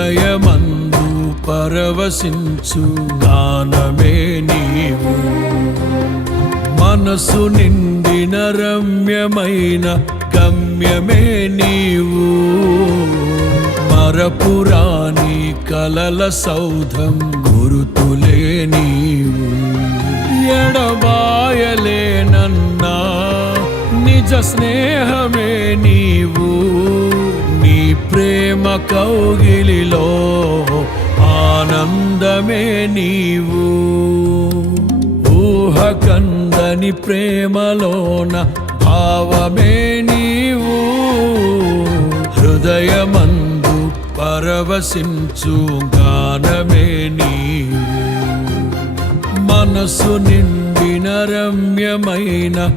హృదయమందు పరవశించు గానమే నీవు. మనసు నిండిన రమ్యమైన గమ్యమే నీవు. మరపురాణి కలల సౌధం గురుతులే నీవు. ఎడబాయలేనన్నా నిజ స్నేహమే నీవు. ప్రేమ కౌగిలిలో ఆనందమే నీవు. ఊహ కందని ప్రేమలోన భావమే నీవు. హృదయమందు పరవశించు గానమే నీవు. మనసు నిండిన రమ్యమైన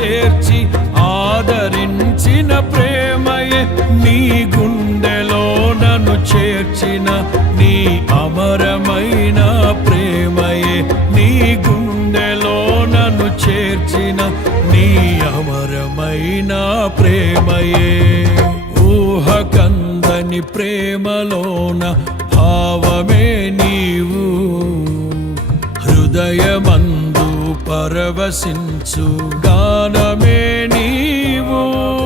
చేర్చి ఆదరించిన ప్రేమయే నీ గుండెలో నన్ను చేర్చిన నీ అమరమైన ప్రేమయే నీ గుండెలో నన్ను చేర్చిన నీ అమరమైన ప్రేమయే. ఊహ కందని ప్రేమలోన భావమే నీవు. హృదయమందు పరవశించు. గానమే నీవు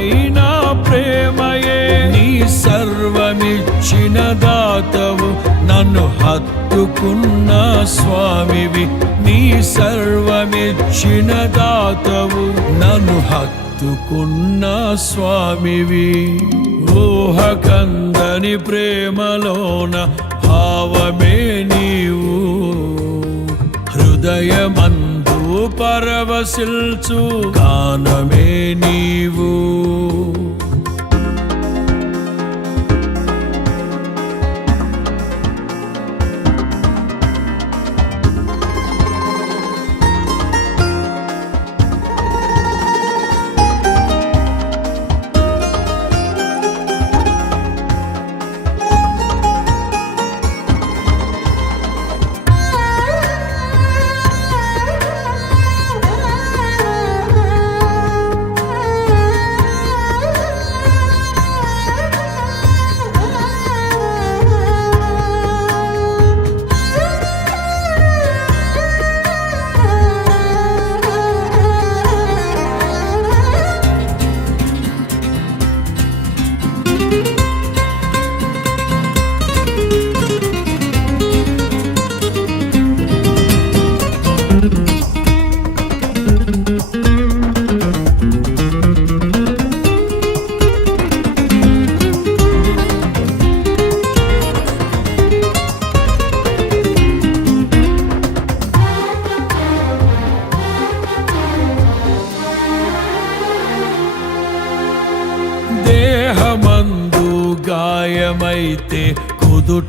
మధురమైన ప్రేమయే. నీ సర్వమిచ్చిన దాతవు నన్ను హత్తుకున్న స్వామివి. నీ సర్వమిచ్చిన దాతవు నన్ను హత్తుకున్న స్వామివి. ఊహ కందని ప్రేమలోన భావమే నీవు. హృదయమందు పరవశిల్చు గానమే నీవు.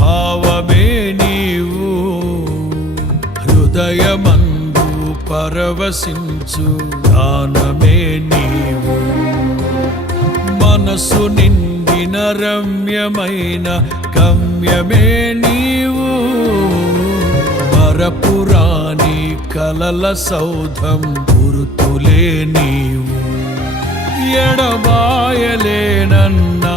భావమే నీవు హృదయమందు పరవశించు దానమే నీవు. మనసు నిండిన రమ్యమైన గమ్యమే నీవు. మరపురాని కలల సౌధం గురుతులే నీవు. ఎడబాయలేనన్నా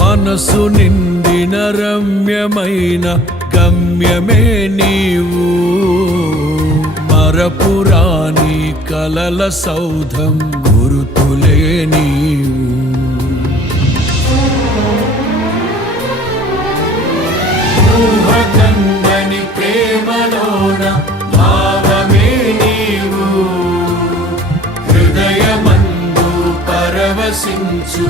మనసు నిండిన రమ్యమైన గమ్యమే నీవు. మరపురాణి కలల సౌధం గురుతులే నీవు. ఊహకందని ప్రేమలోన భావమే నీవు. హృదయమందు పరవశించు